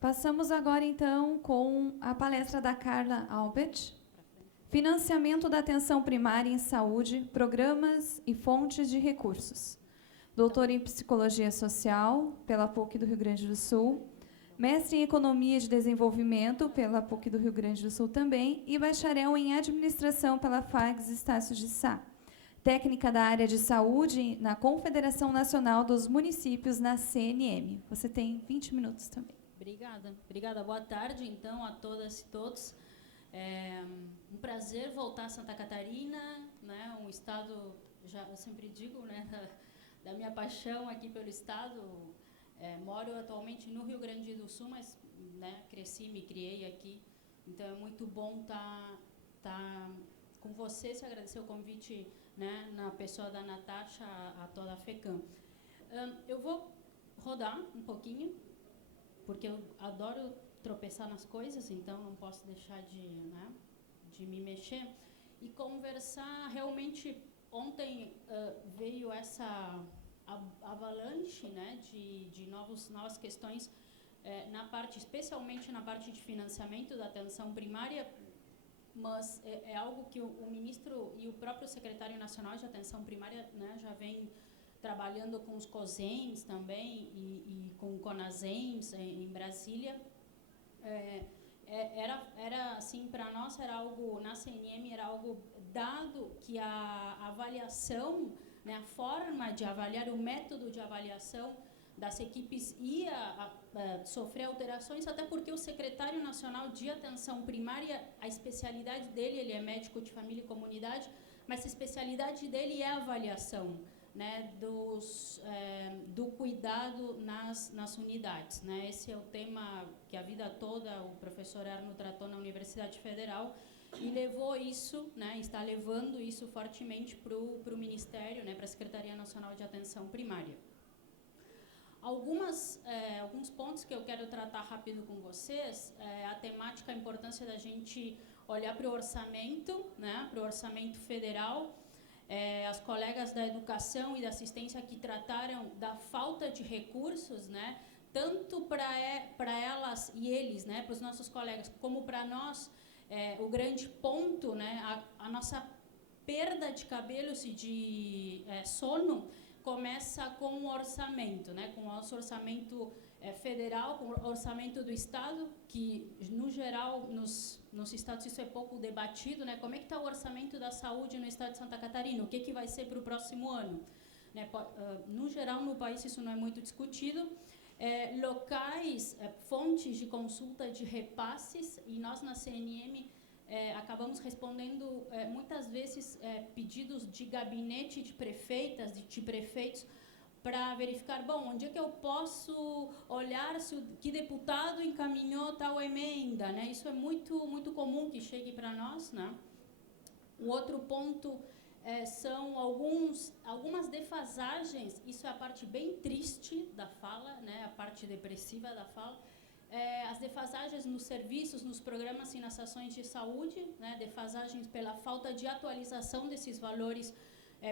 Passamos agora, então, com a palestra da Carla Albert. Financiamento da atenção primária em saúde, programas e fontes de recursos. Doutora em Psicologia Social, pela PUC do Rio Grande do Sul. Mestre em Economia de Desenvolvimento, pela PUC do Rio Grande do Sul também. E bacharel em Administração pela FAGS Estácio de Sá. Técnica da área de saúde na Confederação Nacional dos Municípios, na CNM. Você tem 20 minutos também. Obrigada. Boa tarde, então, a todas e todos. É um prazer voltar a Santa Catarina, né, um estado, eu sempre digo, né, da minha paixão aqui pelo estado. Moro atualmente no Rio Grande do Sul, mas, né, cresci, me criei aqui. Então, é muito bom tá com vocês, agradecer o convite, né, na pessoa da Natasha, a toda a FECAM. Eu vou rodar um pouquinho, porque eu adoro tropeçar nas coisas, então não posso deixar de me mexer e conversar. Realmente, ontem veio essa avalanche, né, de novas questões, especialmente na parte de financiamento da atenção primária, mas é algo que o ministro e o próprio secretário nacional de atenção primária, né, já vem trabalhando com os COSENs também e com o CONASEMS em Brasília. Era assim, para nós era algo, na CNM era algo dado que a avaliação, né, a forma de avaliar, o método de avaliação das equipes ia sofrer alterações, até porque o secretário nacional de atenção primária, a especialidade dele, ele é médico de família e comunidade, mas a especialidade dele é a avaliação, né, do cuidado nas unidades, né? Esse é o tema que a vida toda o professor Arno tratou na Universidade Federal e levou isso, né, está levando isso fortemente para o Ministério, né, para a Secretaria Nacional de Atenção Primária. Alguns pontos que eu quero tratar rápido com vocês, a temática, a importância da gente olhar para o orçamento, né, para o orçamento federal. As colegas da educação e da assistência que trataram da falta de recursos, né, tanto para elas e eles, né, para os nossos colegas, como para nós, o grande ponto, né, a nossa perda de cabelos e de sono começa com o orçamento, né, com o nosso orçamento federal, com o orçamento do Estado, que, no geral, nos estados isso é pouco debatido, né? Como é que está o orçamento da saúde no estado de Santa Catarina? O que vai ser para o próximo ano? Né? No geral, no país isso não é muito discutido. Locais, fontes de consulta de repasses, e nós na CNM acabamos respondendo muitas vezes pedidos de gabinete de prefeitas, de prefeitos, para verificar, bom, onde é que eu posso olhar que deputado encaminhou tal emenda, né? Isso é muito comum que chegue para nós, né? O outro ponto são algumas defasagens, isso é a parte bem triste da fala, né? A parte depressiva da fala. As defasagens nos serviços, nos programas e nas ações de saúde, né? Defasagens pela falta de atualização desses valores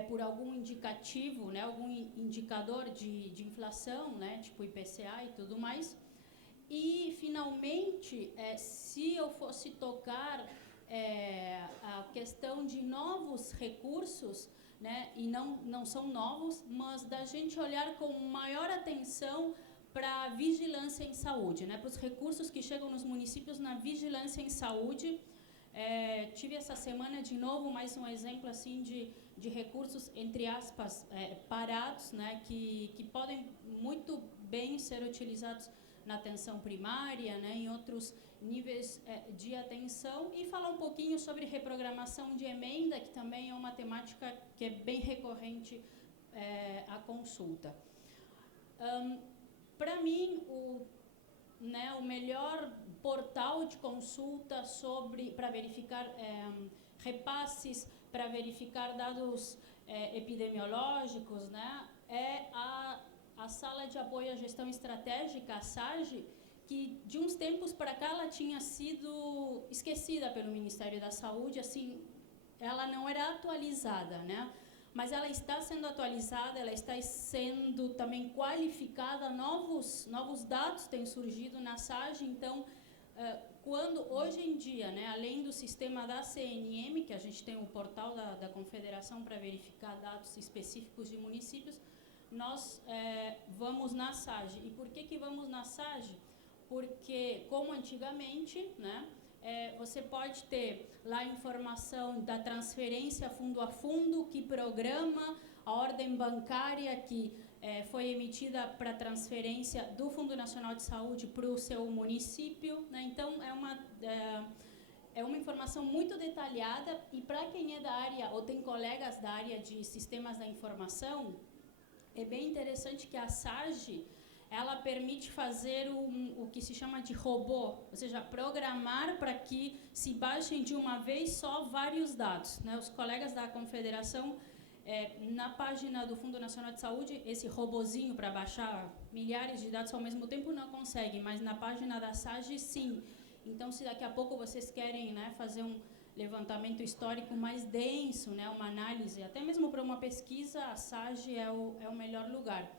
por algum indicativo, né, algum indicador de inflação, né, tipo IPCA e tudo mais. E, finalmente, se eu fosse tocar a questão de novos recursos, né, e não são novos, mas da gente olhar com maior atenção para a vigilância em saúde, né, para os recursos que chegam nos municípios na vigilância em saúde. Tive essa semana, de novo, mais um exemplo assim de recursos, entre aspas, parados, né, que podem muito bem ser utilizados na atenção primária, né, em outros níveis de atenção, e falar um pouquinho sobre reprogramação de emenda, que também é uma temática que é bem recorrente à consulta. Para mim, o melhor portal de consulta para verificar repasses, para verificar dados epidemiológicos, né, é a Sala de Apoio à Gestão Estratégica, a SAGE, que de uns tempos para cá ela tinha sido esquecida pelo Ministério da Saúde, assim, ela não era atualizada, né? mas ela está sendo atualizada, ela está sendo também qualificada, novos dados têm surgido na SAGE, então, quando hoje em dia, né, além do sistema da CNM, que a gente tem o portal da Confederação para verificar dados específicos de municípios, nós vamos na SAGE. E por que vamos na SAGE? Porque, como antigamente, né, você pode ter lá a informação da transferência fundo a fundo, que programa, a ordem bancária que foi emitida para transferência do Fundo Nacional de Saúde para o seu município, né? Então, é uma informação muito detalhada, e para quem é da área, ou tem colegas da área de sistemas da informação, é bem interessante que a SAGE, ela permite fazer o que se chama de robô, ou seja, programar para que se baixem de uma vez só vários dados, né? Os colegas da Confederação, na página do Fundo Nacional de Saúde, esse robozinho para baixar milhares de dados ao mesmo tempo não consegue, mas na página da SAGE, sim. Então, se daqui a pouco vocês querem, né, fazer um levantamento histórico mais denso, né, uma análise, até mesmo para uma pesquisa, a SAGE é o melhor lugar.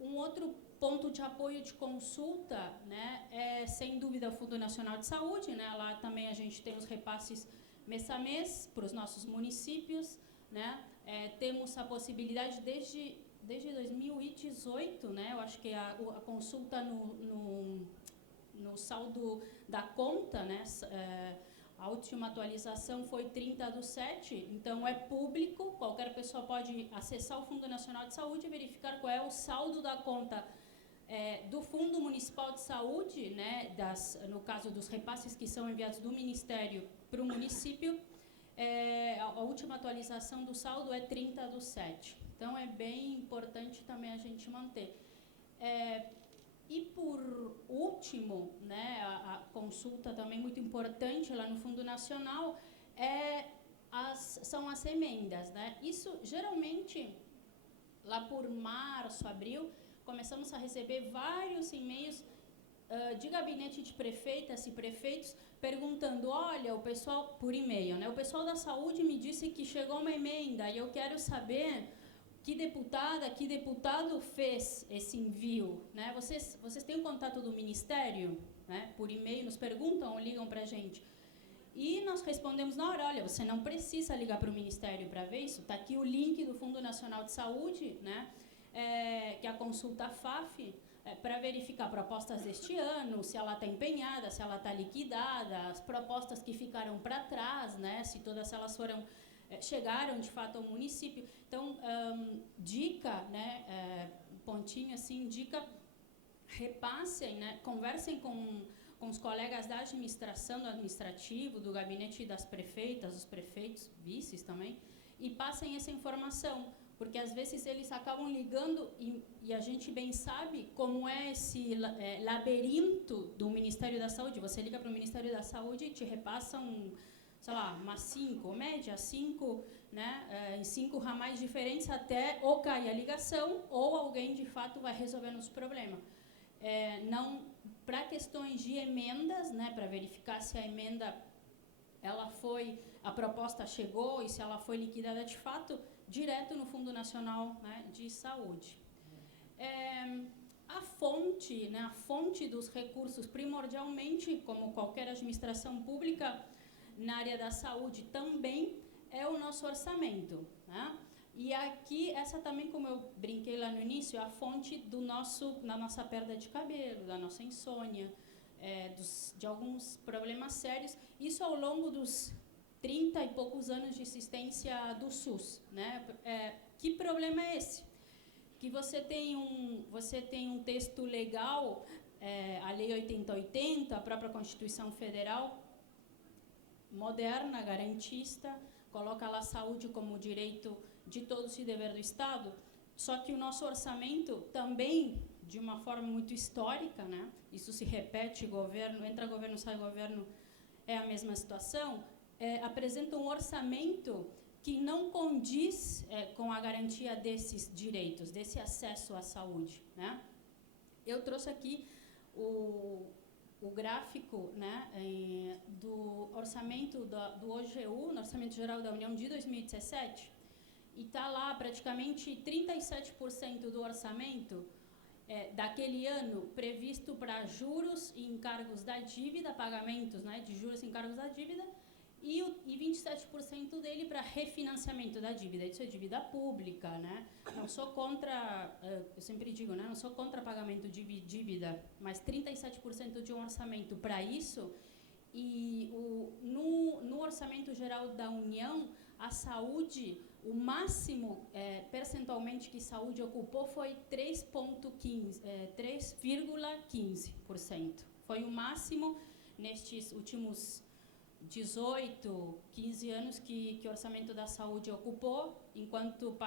Um outro ponto de apoio de consulta, né, é sem dúvida o Fundo Nacional de Saúde, né? Lá também a gente tem os repasses mês a mês para os nossos municípios, né? Temos a possibilidade desde 2018, né? Eu acho que a consulta no saldo da conta, né? A última atualização foi 30/7, então é público, qualquer pessoa pode acessar o Fundo Nacional de Saúde e verificar qual é o saldo da conta do Fundo Municipal de Saúde, né, no caso dos repasses que são enviados do Ministério para o município. A última atualização do saldo é 30/7, então é bem importante também a gente manter. E por último, né, a consulta também muito importante lá no Fundo Nacional são as emendas, né? Isso geralmente lá por março, abril, começamos a receber vários e-mails de gabinete de prefeitas e prefeitos perguntando, olha, o pessoal, por e-mail, né? O pessoal da saúde me disse que chegou uma emenda e eu quero saber que deputada, que deputado fez esse envio, né? Vocês têm o contato do Ministério, né? Por e-mail, nos perguntam ou ligam para a gente. E nós respondemos na hora, olha, você não precisa ligar para o Ministério para ver isso, está aqui o link do Fundo Nacional de Saúde, né? Que é a consulta FAF, para verificar propostas deste ano, se ela está empenhada, se ela está liquidada, as propostas que ficaram para trás, né? Se todas elas chegaram de fato ao município. Então, dica, né, pontinho assim, dica, repassem, né, conversem com os colegas da administração, do administrativo, do gabinete das prefeitas, os prefeitos, vices também, e passem essa informação, porque às vezes eles acabam ligando e a gente bem sabe como é esse labirinto do Ministério da Saúde. Você liga para o Ministério da Saúde e te repassam, sei lá, umas 5, média 5, né, em 5 ramais diferentes, até ou cai a ligação ou alguém de fato vai resolvendo os problemas. Não, para questões de emendas, né, para verificar se a emenda a proposta chegou e se ela foi liquidada de fato, direto no Fundo Nacional, né, de Saúde. A fonte dos recursos, primordialmente, como qualquer administração pública, na área da saúde também é o nosso orçamento, né? E aqui, essa também, como eu brinquei lá no início, é a fonte da nossa perda de cabelo, da nossa insônia, de alguns problemas sérios. Isso ao longo dos 30 e poucos anos de existência do SUS, né? Que problema é esse? Que você tem um texto legal, a Lei 8080, a própria Constituição Federal, moderna, garantista, coloca lá a saúde como direito de todos e dever do Estado, só que o nosso orçamento também, de uma forma muito histórica, né? Isso se repete, entra governo, sai governo, é a mesma situação, apresenta um orçamento que não condiz com a garantia desses direitos, desse acesso à saúde, né? Eu trouxe aqui o gráfico, né, do orçamento do OGU, no Orçamento Geral da União de 2017, e está lá praticamente 37% do orçamento daquele ano previsto para juros e encargos da dívida, pagamentos, né, de juros e encargos da dívida, e 27% dele para refinanciamento da dívida. Isso é dívida pública, né? Não sou contra, eu sempre digo, né, não sou contra pagamento de dívida, mas 37% de um orçamento para isso. E no orçamento geral da União, a saúde, o máximo percentualmente que saúde ocupou foi 3,15%. Foi o máximo nestes últimos 18, 15 anos que o orçamento da saúde ocupou, enquanto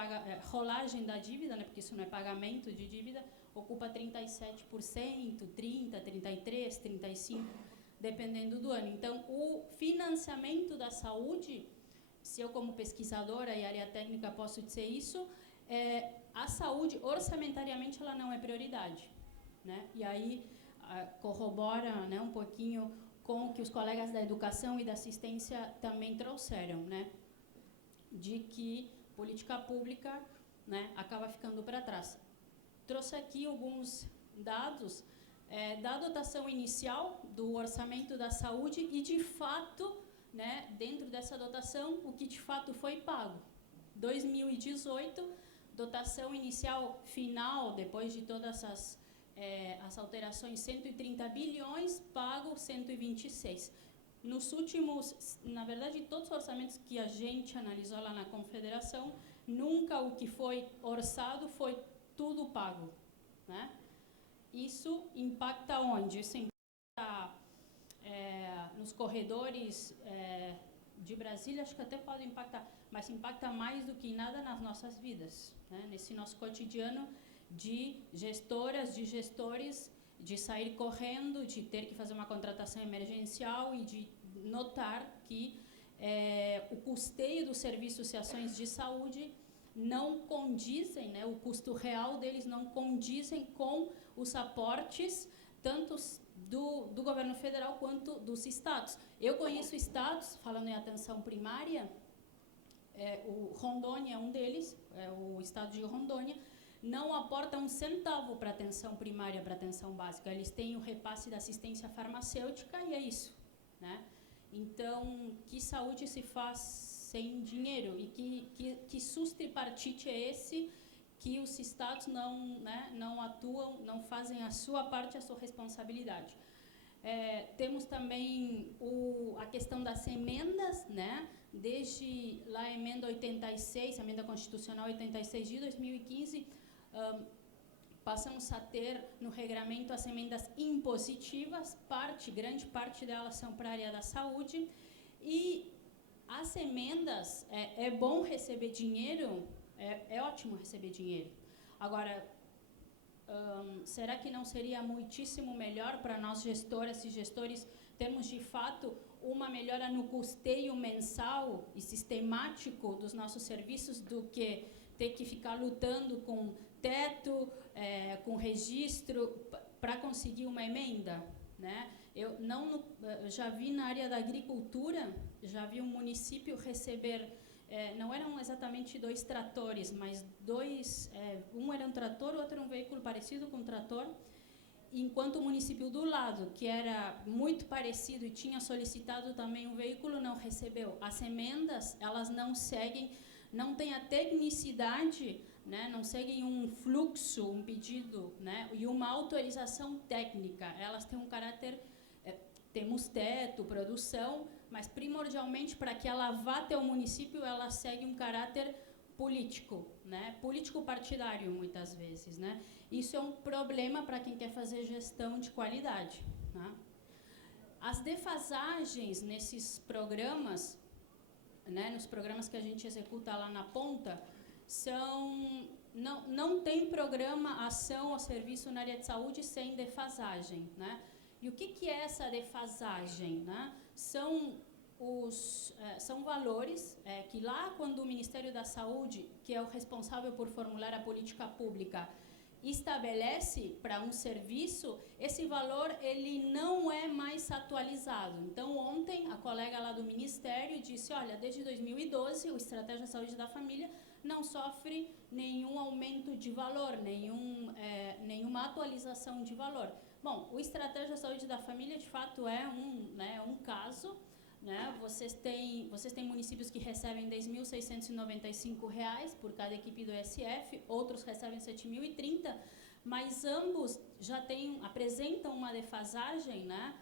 rolagem da dívida, né, porque isso não é pagamento de dívida, ocupa 37%, 30%, 33%, 35%, dependendo do ano. Então, o financiamento da saúde, se eu como pesquisadora e área técnica posso dizer isso, a saúde, orçamentariamente, ela não é prioridade, né? E aí corrobora, né, um pouquinho com o que os colegas da educação e da assistência também trouxeram, né? De que política pública, né, acaba ficando para trás. Trouxe aqui alguns dados da dotação inicial do orçamento da saúde e, de fato, né, dentro dessa dotação, o que de fato foi pago. 2018, dotação inicial final, depois de todas as alterações, 130 bilhões, pago 126. Nos últimos, na verdade, todos os orçamentos que a gente analisou lá na Confederação, nunca o que foi orçado foi tudo pago, né? Isso impacta onde? Isso impacta nos corredores de Brasília, acho que até pode impactar, mas impacta mais do que nada nas nossas vidas, né? Nesse nosso cotidiano de gestoras, de gestores, de sair correndo, de ter que fazer uma contratação emergencial e de notar que o custeio dos serviços e ações de saúde não condizem, né, o custo real deles não condizem com os aportes, tanto do governo federal quanto dos estados. Eu conheço estados, falando em atenção primária, o Rondônia é um deles, o estado de Rondônia, não aporta um centavo para atenção primária, para atenção básica. Eles têm o repasse da assistência farmacêutica e é isso, né? Então, que saúde se faz sem dinheiro? E que SUS tripartite é esse que os estados não atuam, não fazem a sua parte, a sua responsabilidade? Temos também a questão das emendas, né? Desde lá a emenda 86, a emenda constitucional 86 de 2015, passamos a ter no regramento as emendas impositivas, grande parte delas são para a área da saúde, e as emendas, é bom receber dinheiro, é ótimo receber dinheiro. Agora, será que não seria muitíssimo melhor para nós gestoras e gestores termos de fato uma melhora no custeio mensal e sistemático dos nossos serviços do que ter que ficar lutando com teto, com registro para conseguir uma emenda, né? Eu já vi na área da agricultura, já vi um município receber, não eram exatamente 2 tratores, mas um era um trator, o outro era um veículo parecido com um trator, enquanto o município do lado, que era muito parecido e tinha solicitado também um veículo, não recebeu. As emendas, elas não seguem, não têm a tecnicidade, né, não seguem um fluxo, um pedido, né, e uma autorização técnica. Elas têm um caráter, temos teto, produção, mas primordialmente para que ela vá até o município, ela segue um caráter político, né, político-partidário muitas vezes, né. Isso é um problema para quem quer fazer gestão de qualidade, né. As defasagens nesses programas, né, nos programas que a gente executa lá na ponta, não tem programa, ação ou serviço na área de saúde sem defasagem, né? E o que é essa defasagem, né? São valores que lá quando o Ministério da Saúde, que é o responsável por formular a política pública, estabelece para um serviço, esse valor ele não é mais atualizado. Então, ontem, a colega lá do Ministério disse, olha, desde 2012, o Estratégia Saúde da Família não sofre nenhum aumento de valor, nenhuma atualização de valor. Bom, o Estratégia Saúde da Família, de fato, é um caso, né? Vocês têm municípios que recebem R$ 10.695 por cada equipe do ESF, outros recebem 7.030, mas ambos já apresentam uma defasagem, né?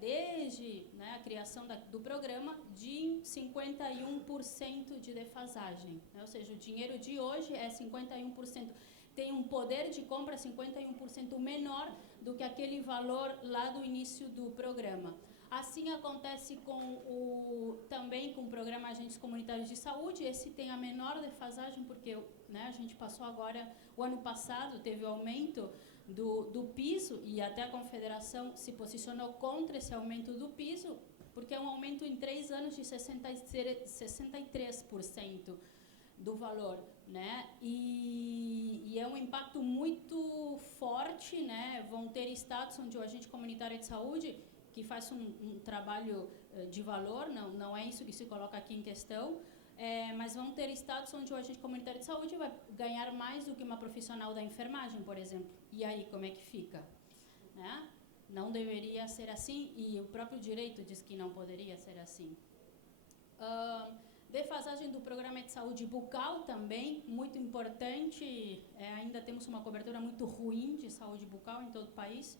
Desde, né, a criação do programa, de 51% de defasagem, né? Ou seja, o dinheiro de hoje é 51%, tem um poder de compra 51% menor do que aquele valor lá do início do programa. Assim acontece também com o programa Agentes Comunitários de Saúde. Esse tem a menor defasagem porque, né, a gente passou agora, o ano passado teve o aumento do piso, e até a Confederação se posicionou contra esse aumento do piso, porque é um aumento em 3 anos de 63% do valor, né? E é um impacto muito forte, né? Vão ter estados onde o agente comunitário de saúde, que faz um trabalho de valor, não é isso que se coloca aqui em questão, mas vão ter estados onde o agente comunitário de saúde vai ganhar mais do que uma profissional da enfermagem, por exemplo. E aí, como é que fica? Né? Não deveria ser assim, e o próprio direito diz que não poderia ser assim. Defasagem do programa de saúde bucal também, muito importante, ainda temos uma cobertura muito ruim de saúde bucal em todo o país,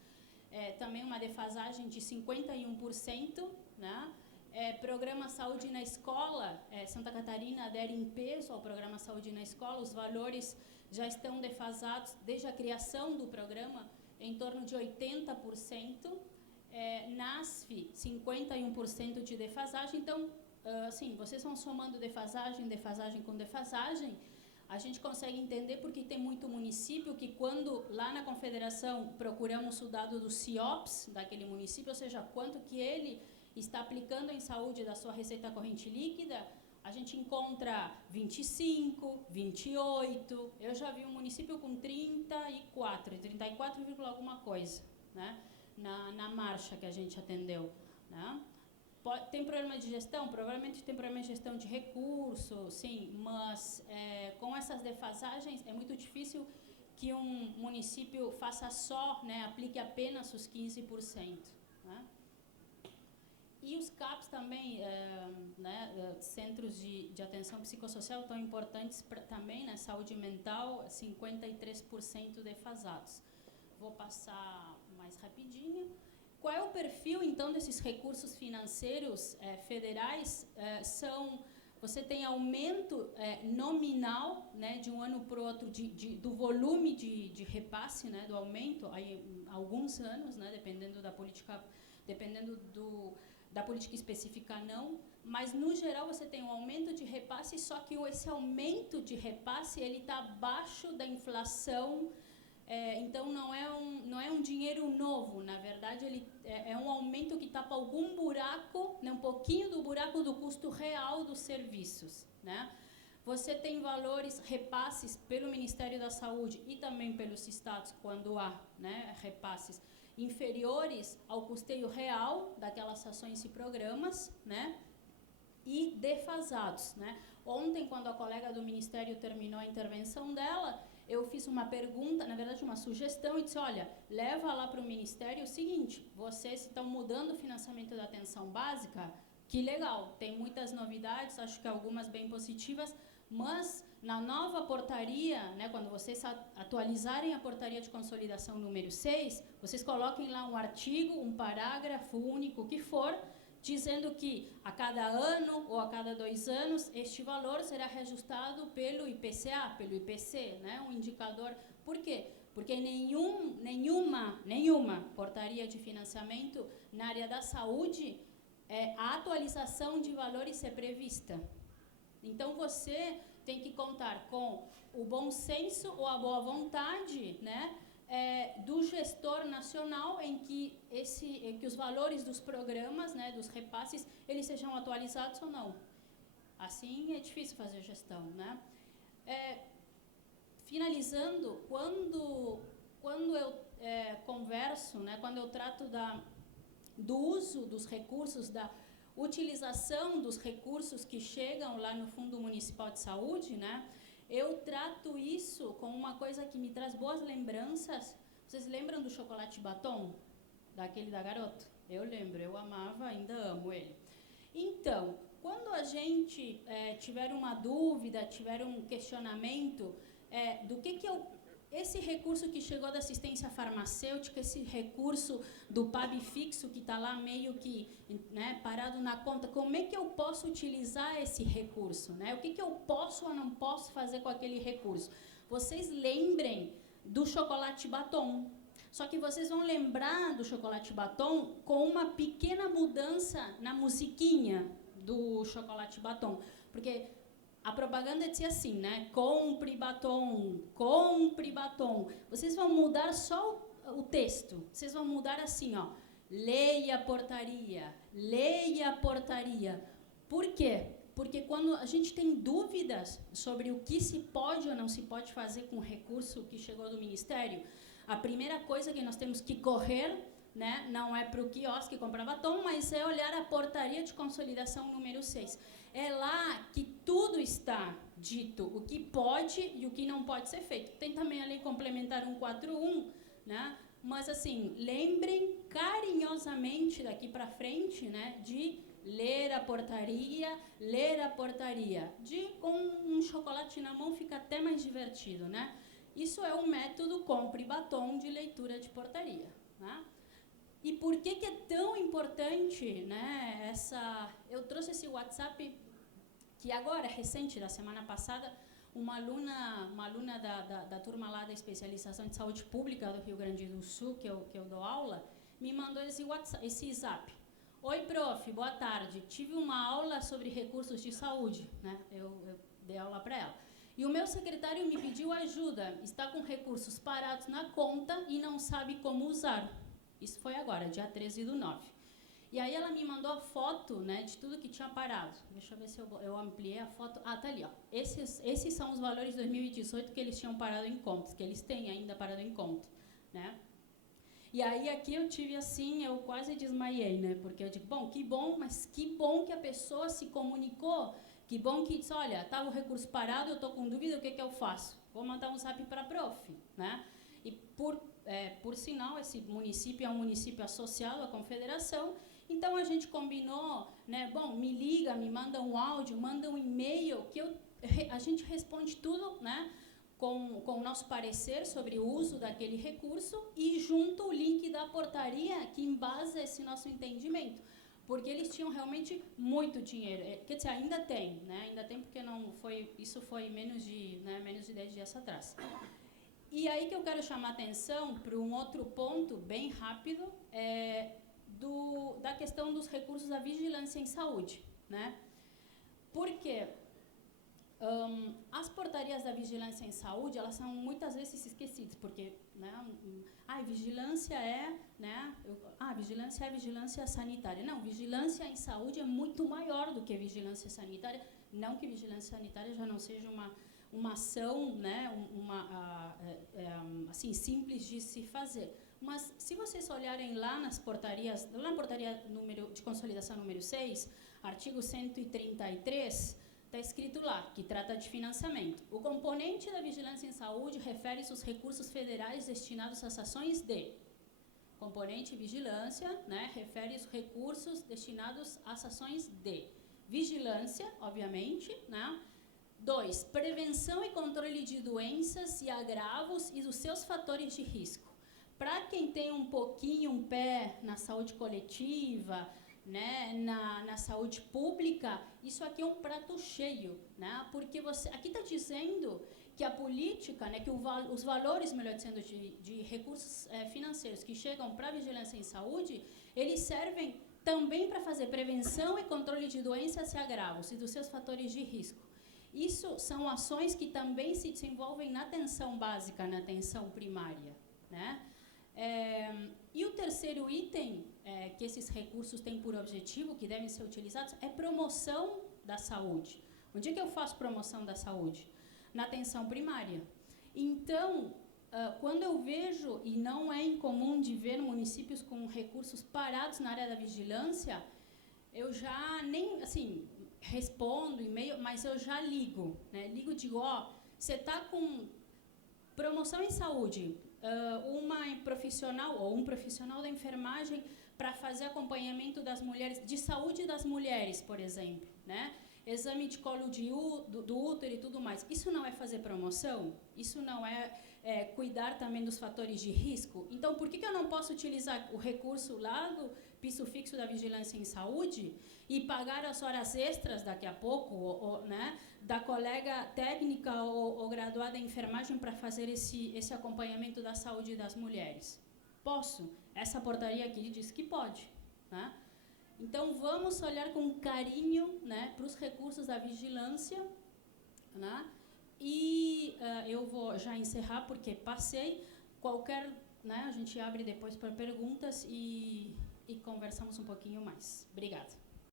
também uma defasagem de 51%, né? Programa Saúde na Escola, Santa Catarina adere em peso ao programa Saúde na Escola, os valores já estão defasados desde a criação do programa, em torno de 80%, NASF 51% de defasagem. Então, assim, vocês vão somando defasagem com defasagem, a gente consegue entender porque tem muito município que, quando lá na Confederação procuramos o dado do CIOPS daquele município, ou seja, quanto que ele está aplicando em saúde da sua receita corrente líquida, a gente encontra 25, 28, eu já vi um município com 34, alguma coisa, né, na marcha que a gente atendeu, né? Tem problema de gestão? Provavelmente tem problema de gestão de recursos, sim, mas com essas defasagens é muito difícil que um município faça só, né, aplique apenas os 15%. Né? E os CAPs também, né, centros de atenção psicossocial, tão importantes também, né, saúde mental, 53% defasados. Vou passar mais rapidinho. Qual é o perfil, então, desses recursos financeiros federais? Você tem aumento nominal, né, de um ano para o outro, do volume de repasse, né, do aumento, aí, alguns anos, né, dependendo da política específica, não. Mas, no geral, você tem um aumento de repasse, só que esse aumento de repasse está abaixo da inflação. Então, não é um dinheiro novo, na verdade, ele é um aumento que tapa algum buraco, né, um pouquinho do buraco do custo real dos serviços. Né? Você tem valores, repasses pelo Ministério da Saúde e também pelos estados, quando há, né, repasses inferiores ao custeio real daquelas ações e programas, né, e defasados. Né? Ontem, quando a colega do Ministério terminou a intervenção dela, eu fiz uma pergunta, na verdade uma sugestão, e disse, olha, leva lá para o Ministério o seguinte, vocês estão mudando o financiamento da atenção básica, que legal, tem muitas novidades, acho que algumas bem positivas, mas na nova portaria, né, quando vocês atualizarem a portaria de consolidação número 6, vocês coloquem lá um artigo, um parágrafo único, o que for, dizendo que a cada ano ou a cada 2 anos, este valor será reajustado pelo IPCA, pelo IPC, né, um indicador. Por quê? Porque nenhuma portaria de financiamento na área da saúde, a atualização de valores é prevista. Então, você tem que contar com o bom senso ou a boa vontade, né, do gestor nacional em que os valores dos programas, né, dos repasses, eles sejam atualizados ou não. Assim é difícil fazer gestão, né? finalizando, quando eu converso, né, quando eu trato do uso dos recursos, da utilização dos recursos que chegam lá no Fundo Municipal de Saúde, né, eu trato isso como uma coisa que me traz boas lembranças. Vocês lembram do chocolate batom? Daquele da Garoto? Eu lembro, eu amava, ainda amo ele. Então, quando a gente tiver uma dúvida, tiver um questionamento do que esse recurso que chegou da assistência farmacêutica, esse recurso do PAB fixo que está lá meio que, né, parado na conta, como é que eu posso utilizar esse recurso? Né? O que eu posso ou não posso fazer com aquele recurso? Vocês lembrem do chocolate batom. Só que vocês vão lembrar do chocolate batom com uma pequena mudança na musiquinha do chocolate batom. Porque a propaganda dizia assim, né? Compre batom, compre batom. Vocês vão mudar só o texto. Vocês vão mudar assim, ó. Leia a portaria, leia a portaria. Por quê? Porque quando a gente tem dúvidas sobre o que se pode ou não se pode fazer com o recurso que chegou do Ministério, a primeira coisa que nós temos que correr, né, não é para o quiosque comprar batom, mas é olhar a portaria de consolidação número 6. É lá que tudo está dito, o que pode e o que não pode ser feito. Tem também a Lei Complementar 141, né? Mas, assim, lembrem carinhosamente daqui para frente, né, de ler a portaria. Com um chocolate na mão fica até mais divertido, né? Isso é um método compre batom de leitura de portaria, né? E por que é tão importante, né, eu trouxe esse WhatsApp que agora, recente, da semana passada, uma aluna da turma lá da especialização de saúde pública do Rio Grande do Sul, que eu dou aula, me mandou esse zap. Oi, prof, boa tarde. Tive uma aula sobre recursos de saúde, né? Eu dei aula para ela. E o meu secretário me pediu ajuda. Está com recursos parados na conta e não sabe como usar. Isso foi agora, dia 13/9. E aí ela me mandou a foto, né, de tudo que tinha parado. Deixa eu ver se eu ampliei a foto. Ah, tá ali, ó. Esses são os valores de 2018 que eles tinham parado em contas, que eles têm ainda parado em conta, né? E aí aqui eu tive assim, eu quase desmaiei, né? Porque eu digo, bom, mas que bom que a pessoa se comunicou, que bom que disse, olha, estava o recurso parado, eu estou com dúvida, o que eu faço? Vou mandar um zap para a prof, né? E por sinal, esse município é um município associado à confederação, então a gente combinou, né? Bom, me liga, me manda um áudio, manda um e-mail, que a gente responde tudo, né? Com o nosso parecer sobre o uso daquele recurso e junto o link da portaria que embasa esse nosso entendimento. Porque eles tinham realmente muito dinheiro. Quer dizer, ainda tem, né? Ainda tem porque não foi, isso foi menos de 10 dias atrás. E aí que eu quero chamar a atenção para um outro ponto bem rápido, da questão dos recursos da vigilância em saúde, né? Por quê? As portarias da vigilância em saúde, elas são muitas vezes esquecidas, porque, né, vigilância é, né, vigilância é vigilância sanitária. Não, vigilância em saúde é muito maior do que vigilância sanitária, não que vigilância sanitária já não seja uma ação, né, assim, simples de se fazer. Mas, se vocês olharem lá nas portarias, lá na portaria de consolidação número 6, artigo 133, está escrito lá, que trata de financiamento. O componente da vigilância em saúde refere-se aos recursos federais destinados às ações de... Componente vigilância, né, refere os recursos destinados às ações de vigilância, obviamente, né? 2. Prevenção e controle de doenças e agravos e dos seus fatores de risco. Para quem tem um pé na saúde coletiva, né, na saúde pública, isso aqui é um prato cheio, né? Porque aqui está dizendo que a política, né, que os valores, melhor dizendo, de recursos financeiros que chegam para a vigilância em saúde, eles servem também para fazer prevenção e controle de doenças e agravos e dos seus fatores de risco. Isso são ações que também se desenvolvem na atenção básica, na atenção primária, né? E o terceiro item que esses recursos têm por objetivo, que devem ser utilizados, é promoção da saúde. Onde é que eu faço promoção da saúde? Na atenção primária. Então, quando eu vejo, e não é incomum de ver municípios com recursos parados na área da vigilância, eu já nem, assim, respondo e-mail, mas eu já ligo, né? Ligo e digo, ó, você está com promoção em saúde, uma profissional ou um profissional da enfermagem para fazer acompanhamento das mulheres, de saúde das mulheres, por exemplo, né? Exame de colo do útero e tudo mais. Isso não é fazer promoção? Isso não é, cuidar também dos fatores de risco? Então, por que eu não posso utilizar o recurso lá do piso fixo da vigilância em saúde e pagar as horas extras daqui a pouco, né, da colega técnica ou graduada em enfermagem para fazer esse acompanhamento da saúde das mulheres? Posso. Essa portaria aqui diz que pode, né? Então, vamos olhar com carinho, né, para os recursos da vigilância, né? E eu vou já encerrar, porque passei. Qualquer, né, a gente abre depois para perguntas e conversamos um pouquinho mais. Obrigada.